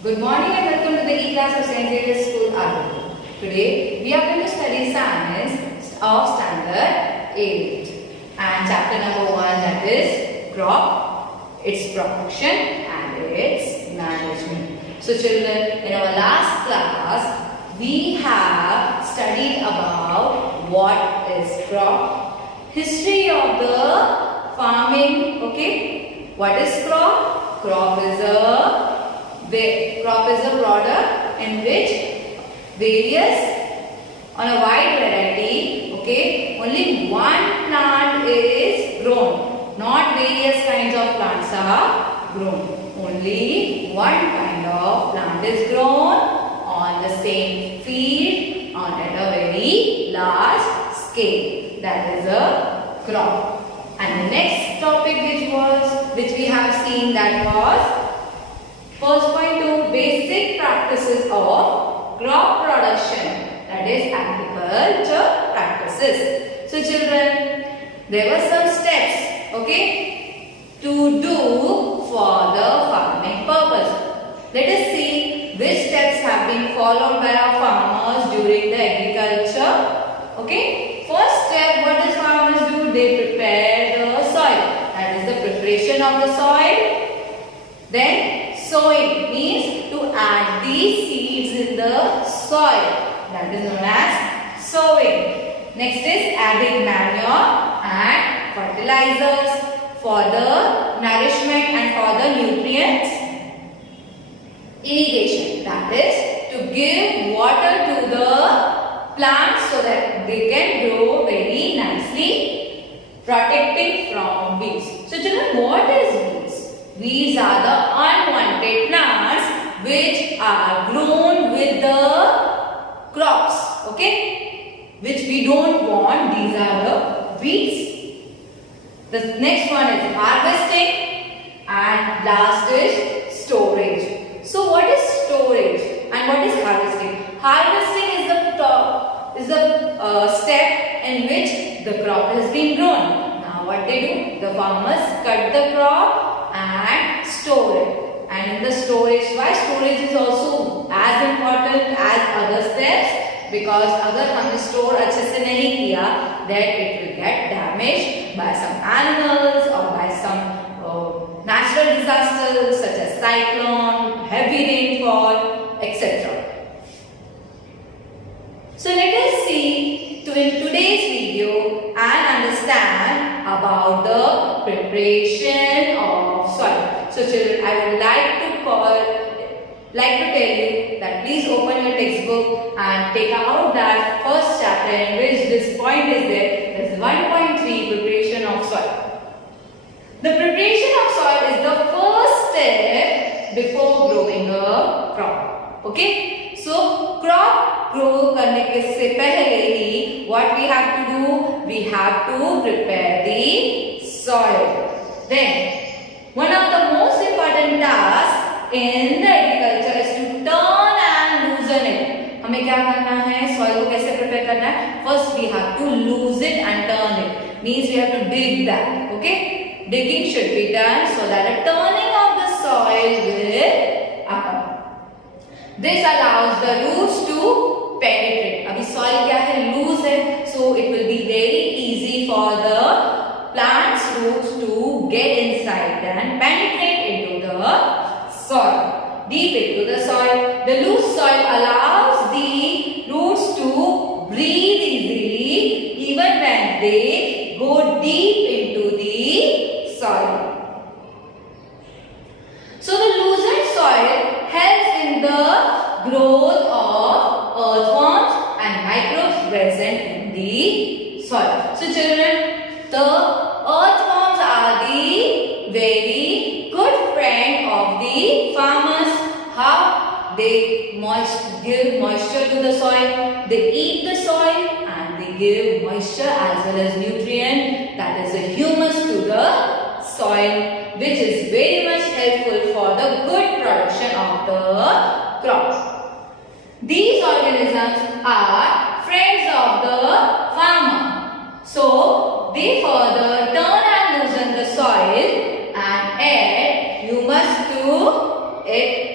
Good morning and welcome to the E-class of St.Xaviers School, Arvind. Today we are going to study science of standard 8 and chapter number 1, that is crop, its production and its management. So children, in our last class we have studied about what is crop, history of the farming, okay. What is crop? Crop is a product in which on a wide variety, okay, only one plant is grown. Not various kinds of plants are grown. Only one kind of plant is grown on the same field at a very large scale. That is a crop. And the next topic which we have seen, that was first point to basic practices of crop production, that is agriculture practices. So children, there were some steps, okay, to do for the farming purpose. Let us see which steps have been followed by our farmers during the agriculture. Okay, first step, what does farmers do? They prepare the soil, that is the preparation of the soil. Then sowing means to add the seeds in the soil, that is known as sowing. Next is adding manure and fertilizers for the nourishment and for the nutrients. Irrigation, that is to give water to the plants so that they can grow very nicely, protecting from weeds. So children, what is weeds? Weeds are the unwanted plants which are grown with the crops, okay, which we don't want. These are the weeds. The next one is harvesting and last is storage. So what is storage and what is harvesting? Harvesting is the step in which the crop has been grown. Now what they do? The farmers cut the crop and store it. And in the storage, why storage is also as important as other steps, because अगर हमने store अच्छे से नहीं किया, that it will get damaged by some animals or by some natural disasters such as cyclone, heavy rainfall, etc. So let us see in today's video and understand about the preparation of soil. So children, I would like to tell you that please open your textbook and take out that first chapter in which this point is there. This is 1.3, preparation of soil. The preparation of soil is the first step before growing a crop. Okay? So crop grow करने के से पहले ही what we have to do? We have to prepare the soil. Then one of the most important tasks in the agriculture is to turn and loosen it. हमें क्या करना है? Soil को कैसे prepare करना है? First we have to lose it and turn it. Means we have to dig that. Okay? Digging should be done so that a turning of the soil will occur. This allows the roots to penetrate. अभी soil क्या है? Loose है. So it will be very easy for the plant's roots to get inside and penetrate into the soil, deep into the soil. The loose soil allows the roots to breathe easily even when they go deep into the soil. So the loosened soil helps in the growth of earthworms and microbes present in the soil. So children, the earthworms are the very good friend of the farmers. How? They give moisture to the soil. They eat the soil and they give moisture as well as nutrient, that is a humus, to the soil, which is very much helpful for the good production of the crop. These organisms are friends of the farmer. So they further turn and loosen the soil and add humus to it.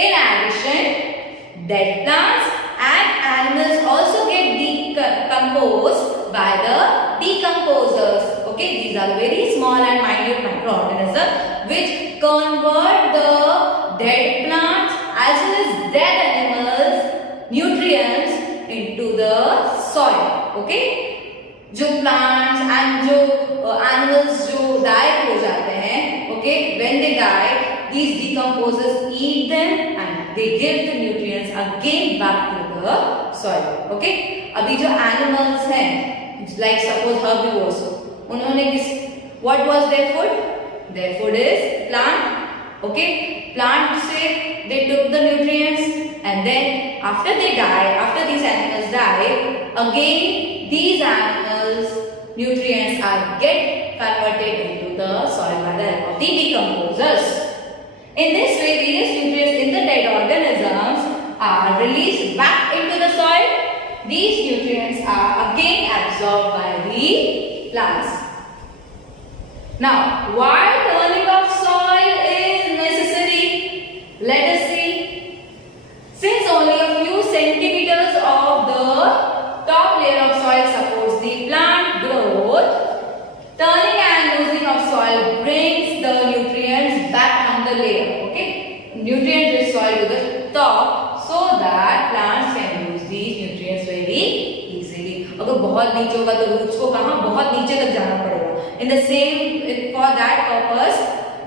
In addition, dead plants and animals also get decomposed by the decomposers. Okay, these are very small and minute microorganisms which convert the dead plants as well as dead animals nutrients into the soil. Okay, जो plants and जो animals जो die हो जाते हैं, okay, when they die, these decomposers eat them and they give the nutrients again back to the soil. Okay, अभी जो animals हैं, like suppose herbivores, उन्होंने किस, what was their food? Their food is plant. Okay, plant से they took the nutrients and then after they die, after these animals die, again these animals nutrients are get converted into the soil by the help of the decomposers. In this way, various nutrients in the dead organisms are released back into the soil. These nutrients are again absorbed by the plants. Now, why turning of soil is necessary? Let us see. Since only a few centimeters of the top layer of soil supports the plant growth, turning and loosening of soil brings the nutrients back on the layer. Okay, nutrient-rich soil to the top so that plants can use these nutrients very easily. अगर बहुत नीचे होगा तो roots को कहाँ बहुत नीचे तक जाना पड़ेगा. In the same, for that purpose,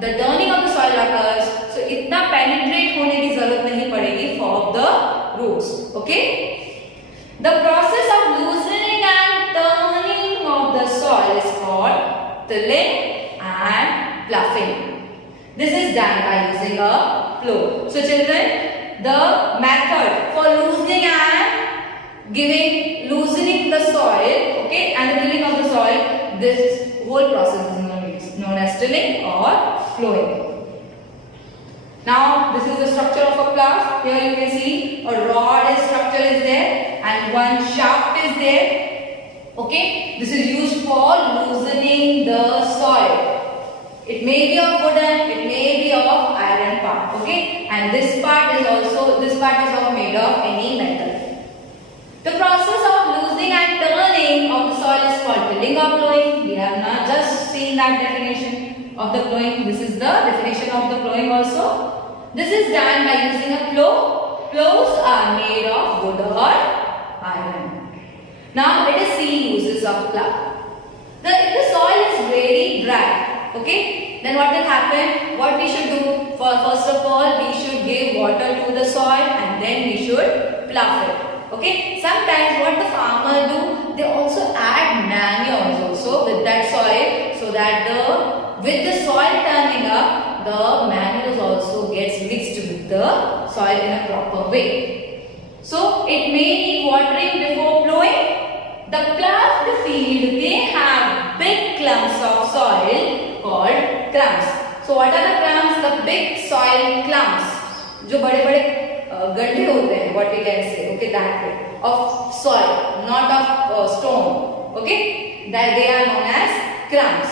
the turning of the soil occurs. So इतना penetrate होने की जरूरत नहीं पड़ेगी for the roots. Okay. The process of loosening and turning of the soil is called tilling and ploughing. This is done by using a plough. So children, the method for loosening and loosening the soil, okay, and the tilling of the soil, this whole process is known as tilling or ploughing. Now, this is the structure of a plough. Here you can see a rod structure is there and one shaft is there. Okay, this is used for loosening the soil. It may be of wooden, it may be of iron part. Okay, and this part is also made of any metal. The process of loosening and turning of the soil is called tilling or ploughing. We have not just seen that definition of the ploughing. This is the definition of the ploughing also. This is done by using a plough. Ploughs are made of wood or iron. Now let us see uses of plough. If the soil is very dry, okay, then what will happen? What we should do? First of all, we should give water to the soil and then we should plough it. Okay, sometimes what the farmer do, they also add manure also with that soil so that with the soil turning up, the manure also gets mixed with the soil in a proper way. So it may need watering before ploughing. The ploughed field may have big clumps of soil called clumps. So what are the clumps? The big soil clumps. जो बड़े-बड़े गड्ढे होते हैं, what we can say, okay, that way, of soil, not of stone, okay, that they are known as clumps.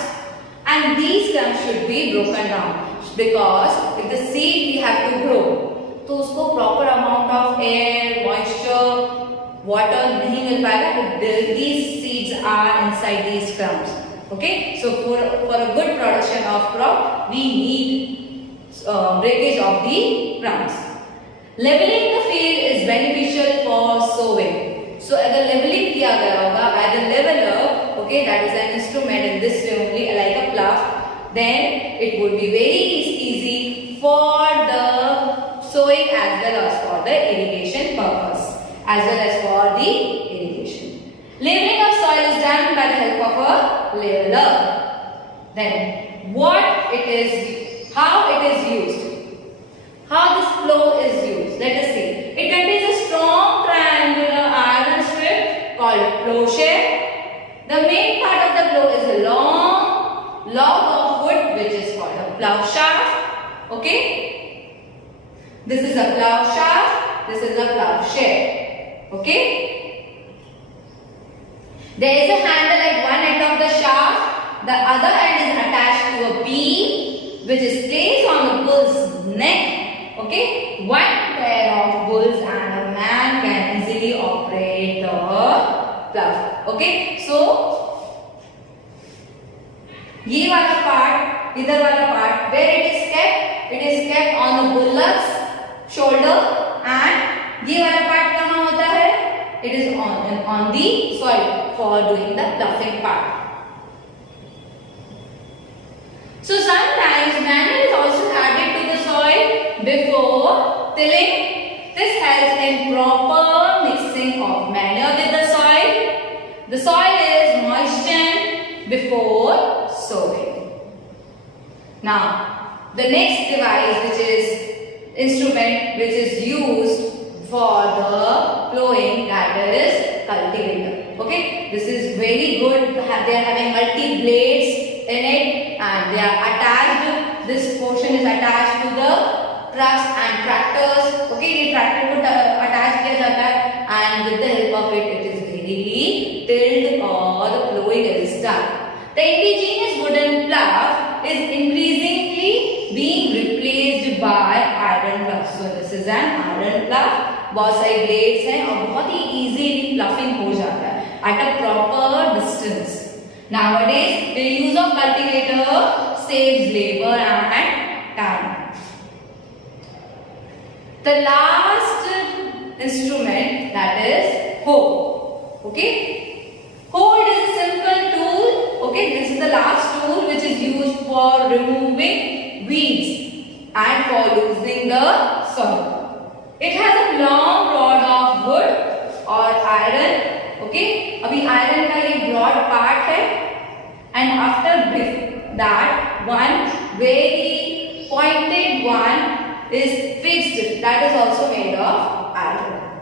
And these clumps should be broken down because if the seed we have to grow, तो उसको proper amount of air, moisture, water नहीं मिल पाएगा. These seeds are inside these clumps. Okay, so for a good production of crop, we need breakage of the clumps. Leveling the field is beneficial for sowing. So अगर leveling किया गया होगा by the leveler, okay, that is an instrument in this way only, like a plough, then it would be very easy for the sowing as well as for the irrigation purpose, as well as for the irrigation. Leveling of soil is done by the help of a leveler. Then what it is, how it is used. How this plough is used. Let us see. It contains a strong triangular iron strip called plowshare. The main part of the plough is a long log of wood which is called a plough shaft. Okay. This is a plough shaft. This is a plowshare. Okay. There is a handle at one end of the shaft. The other end is attached to a beam which is placed on the bull's neck. Okay, one pair of bulls and a man can easily operate the plough. Okay, so ये वाला part, इधर वाला part, where it is kept on the bullock's shoulder, and ये वाला part कहाँ होता है? It is on the soil for doing the ploughing part. So sometimes manure is also added to the soil before tilling. This helps in proper mixing of manure with the soil. The soil is moistened before sowing. Now, the next device, which is instrument which is used for the plowing, that is cultivator. Okay, this is very good. They are having multi blades in it, and they are attached. This portion is attached to the trucks and tractors. Okay, ये tractor को attach किया जाता है, and with the help of it, it is very tilled or the plowing is done. The indigenous wooden plough is increasingly being replaced by iron plough. So this is an iron plough. बहुत सारे blades हैं और बहुत ही easily ploughing हो जाता है at a proper distance. Nowadays, the use of cultivator saves labor and time. The last instrument, that is hoe. Okay, hoe is a simple tool. Okay, this is the last tool which is used for removing weeds and for loosening the soil. It has a long rod of wood or iron. Okay, अभी iron का ये broad part है, and after that one very pointed one is fixed, that is also made of iron.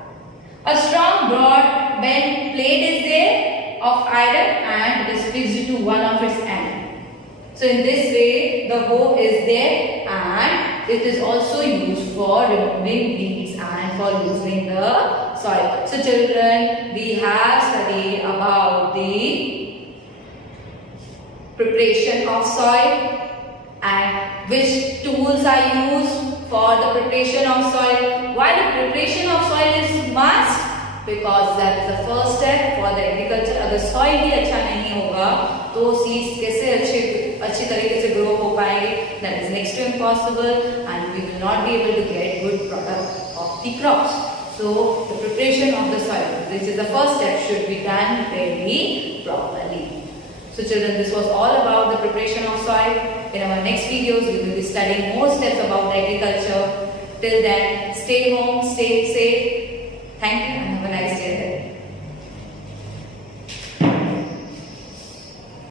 A strong broad bent plate is there of iron and it is fixed to one of its ends. So in this way the hoe is there, and it is also used for removing weeds and for loosening the soil. So children, we have studied about the preparation of soil and which tools are used for the preparation of soil. Why the preparation of soil is must? Because that is the first step for the agriculture. अगर soil ही अच्छा नहीं होगा तो seeds कैसे अच्छी तरीके से grow हो पाएंगे? That is next to impossible, and we will not be able to get good product of the crops. So the preparation of the soil, which is the first step, should be done very properly. So children, this was all about the preparation of soil. In our next videos, we will be studying more steps about the agriculture. Till then, stay home, stay safe. Thank you and have a nice day.